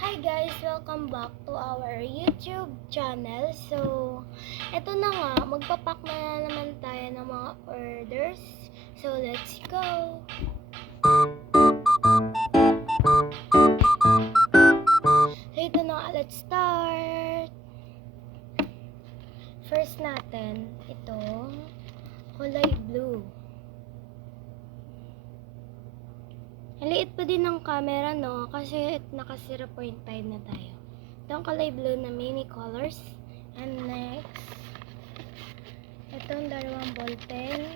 Hi guys! Welcome back to our YouTube channel. So, eto na nga, magpapak na naman tayo ng mga orders. So, let's go! So, ito na nga, let's start! First natin, ito, kulay blue. Ang liit pa din ng camera, no? Kasi naka 0.5 na tayo. Ito ang kulay blue na mini colors. And next, itong dalawang ball pen.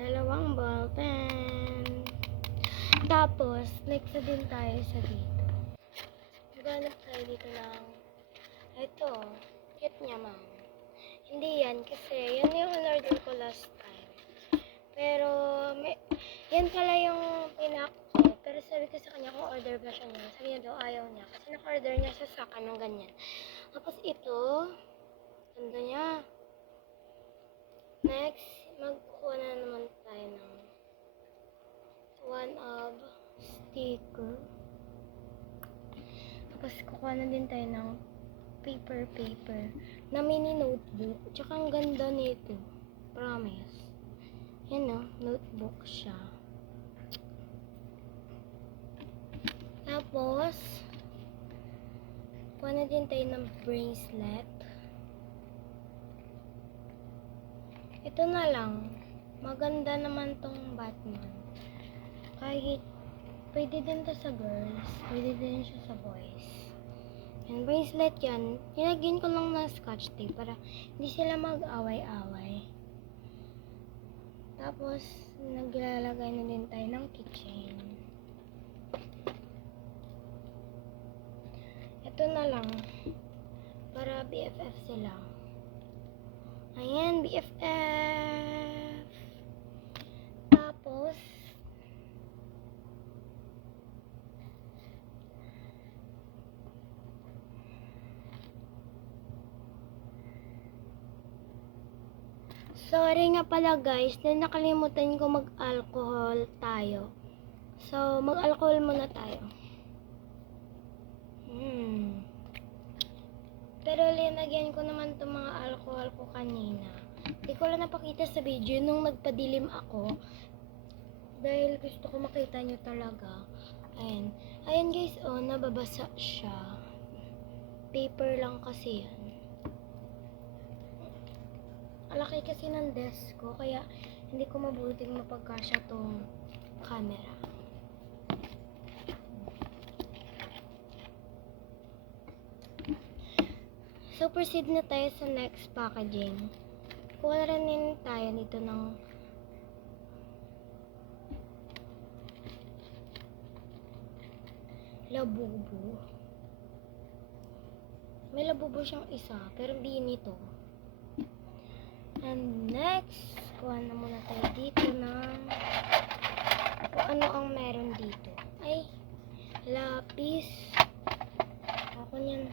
Dalawang ball pen. Tapos, next na din tayo sa dito. Maghanap tayo dito ng ito. Cute niya, ma'am. Hindi yan kasi yan yung in-order ko last time. Pero yan pala yung pinak ko. Pero sabi ko sa kanya kung order ba siya niya. Sabi niya daw ayaw niya. Kasi naka-order niya siya sa akin ng ganyan. Tapos ito, ganda niya. Next, magkukuha na naman tayo ng one of sticker. Tapos kukuha na din tayo ng paper na mini notebook. Tsaka ang ganda nito. Promise. Yan o, notebook siya. Tapos, kuha na din tayo ng bracelet. Ito na lang. Maganda naman tong Batman. Kahit, pwede din to sa girls. Pwede din siya sa boys. Yung bracelet yan, nilagyan ko lang ng scotch tape para hindi sila mag-away-away. Tapos, naglalagay na din tayo ng keychain. Ito na lang, para BFF sila. Ayan, BFF! Tapos, sorry nga pala guys, na nakalimutan ko mag-alcohol tayo. So, mag-alcohol muna tayo. Pero linagyan ko naman itong mga alcohol ko kanina. Hindi ko lang napakita sa video nung nagpadilim ako. Dahil gusto ko makita nyo talaga. Ayan. Ayan guys, oh, nababasa siya. Paper lang kasi yan. Alaki kasi ng desk ko, kaya hindi ko mabuting mapagkasya tong camera. So, proceed na tayo sa next packaging. Kuha rin tayo dito ng labubo. May labubo siyang isa, pero hindi nito. And next, kuha na muna tayo dito ng kung ano ang meron dito. Ay, lapis. Ako niyan,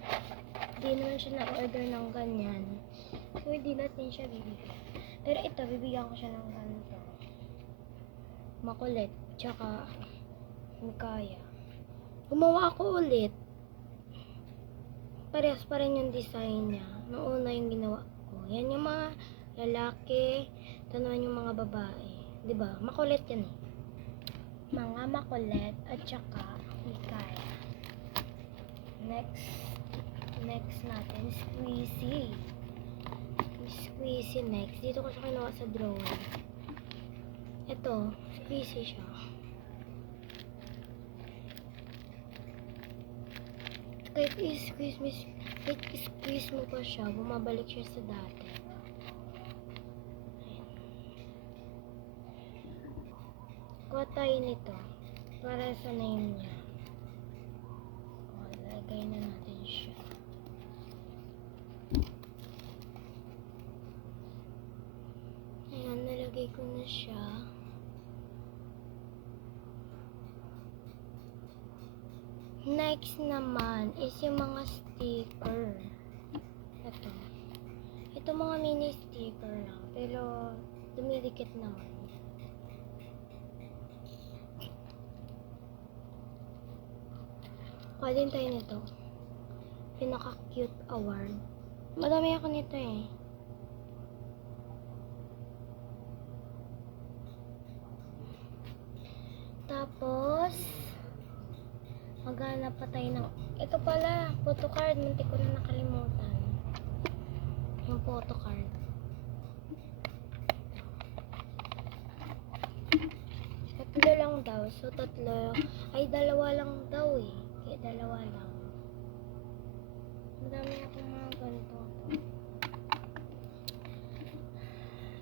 hindi naman siya na-order ng ganyan. So, hindi natin siya bibigyan. Pero ito, bibigyan ko siya ng ganito. Makulit. Tsaka, kaya. Gumawa ako ulit. Parehas pa rin yung design niya. Noong una yung ginawa ko. Yan yung mga lalaki. Ito naman yung mga babae. Diba? Makulit yan eh. Mga makulit. At tsaka, kaya. Next natin, squeezy. Squeezy next. Dito ko siya kinuha sa drawer. Ito, squeezy siya. Kahit i-squeeze mo pa siya, bumabalik siya sa dati. Kuha tayo nito para sa name niya. Lagay na natin siya. Ayan, nalagay ko na siya. Next naman is yung mga sticker. Ito mga mini sticker lang, pero dumidikit naman. Kuha din tayo nito. Pinaka-cute award. Madami ako nito eh. Tapos, maghanap pa tayo ng... Ito pala, photo card. Muntik ko na nakalimutan. Yung photo card. Tatlo lang daw. So, tatlo. Ay, dalawa lang daw eh. Kaya dalawa lang. Madami akong mga ganito.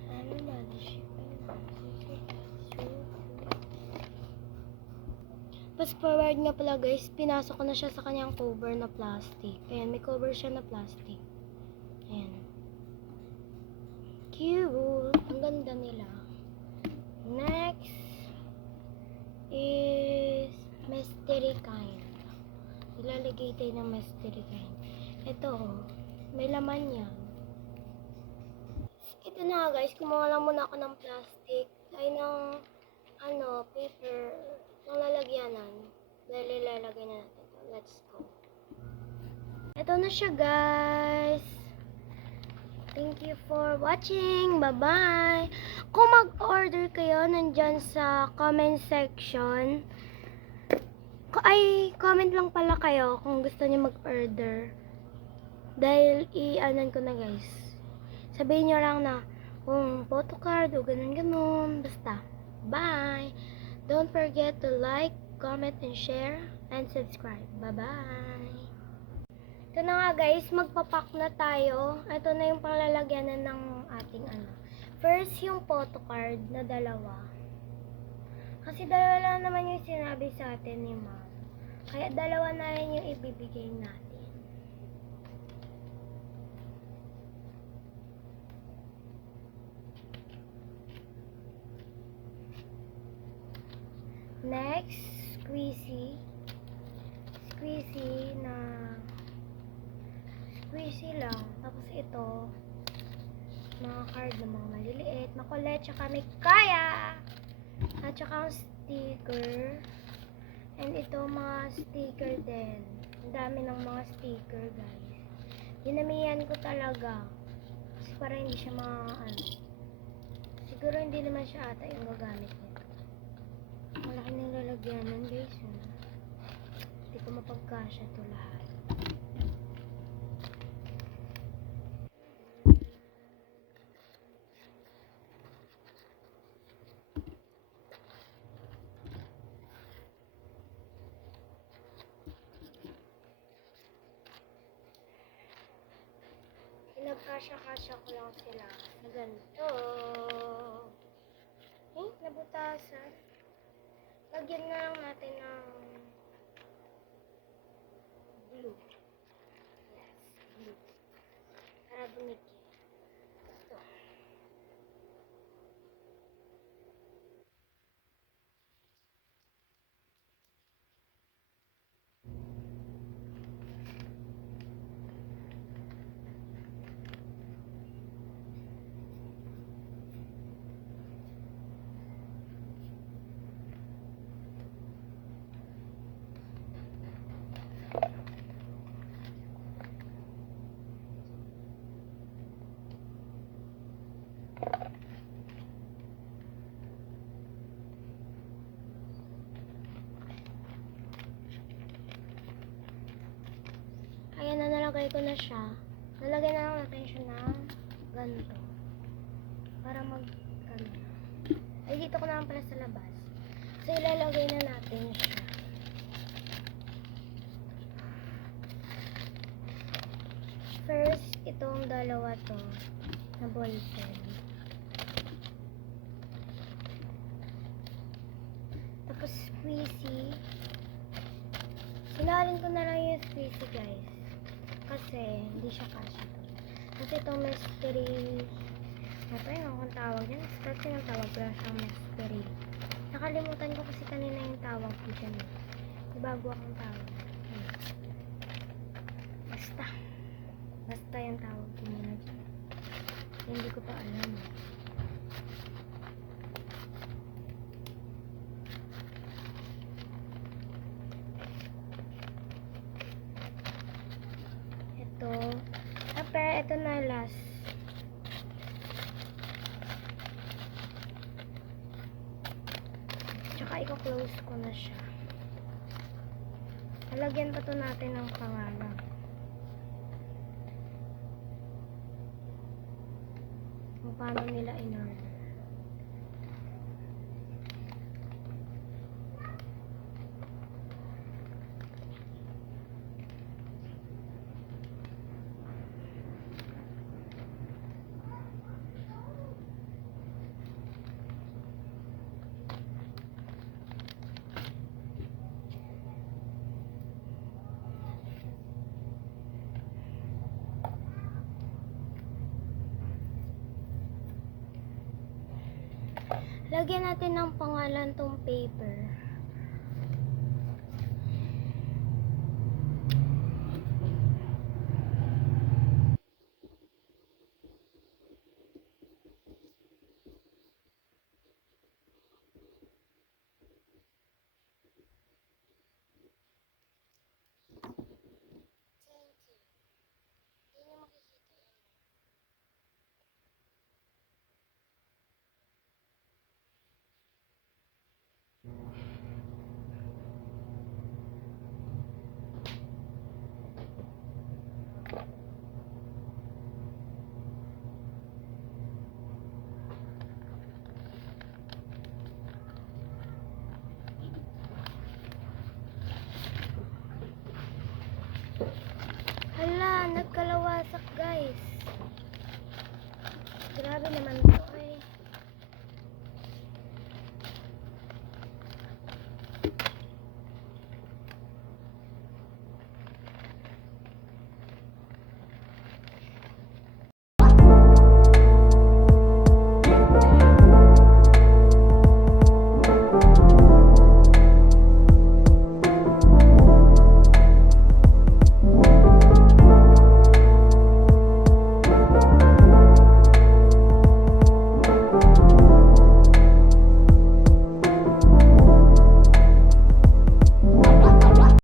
Ano ba? Fast forward nga pala guys, pinasok ko na siya sa kanyang cover na plastic. Ayan, may cover siya na plastic. Ayan. Cute! Ang ganda nila. Next is mystery kind. Ilalagay tayo ng mystery kind. Ito, may laman yan. Ito na guys, kumuha lang muna ako ng plastic. Ay ng, paper. Ng lalagyanan. Dahil ilalagay na natin ito. Let's go. Ito na siya guys. Thank you for watching. Bye-bye. Kung mag-order kayo, nandyan sa comment section. Ay, comment lang pala kayo kung gusto niyo mag-order. Dahil i-anon ko na guys. Sabihin nyo lang na kung photo card o ganun-ganun. Basta. Bye! Don't forget to like, comment, and share, and subscribe. Bye-bye! Ito na nga guys, magpapak na tayo. Ito na yung panglalagyanan ng ating First, yung photo card na dalawa. Kasi dalawa lang naman yung sinabi sa atin ni ma'am. Kaya dalawa na rin yung ibibigay natin. Next, squeezy lang. Tapos ito, mga card na mga maliliit, makulit, tsaka may kaya. At tsaka ang sticker. And ito, mga sticker din. Ang dami ng mga sticker, guys. Dinamihan ko talaga. Kasi para hindi siya siguro hindi naman siya ata yung gagamit nito. Malaki ng lalagyanan guys. Hindi ko mapagkasya ito lahat. Pinagkasya-kasya ko lang sila na ganito. Nabutasan. Lagyan na lang natin ng blue. Yes, blue. Para dumikit. Ito. Ayan na, nalagay ko na siya. Nalagay na lang natin siya ng ganito. Para ay, dito ko naman pala sa labas. So, ilalagay na natin siya. First, itong dalawa to na ballpen. Tapos, squeezy. Sinalin ko na lang yung squeezy, guys. Kasi, hindi siya kasya. Kasi itong mystery, ito yung kung tawag yan. Kasi yung tawag ko lang siyang mystery. Nakalimutan ko kasi kanina yung tawag ko dyan. Bago akong tawag. Basta yung tawag ko muna dyan. Hindi ko pa alam. Tsaka i-close ko na siya. Lalagyan pa to natin ng pangalan. Kung paano nila in-order. Lagyan natin ng pangalan tong paper.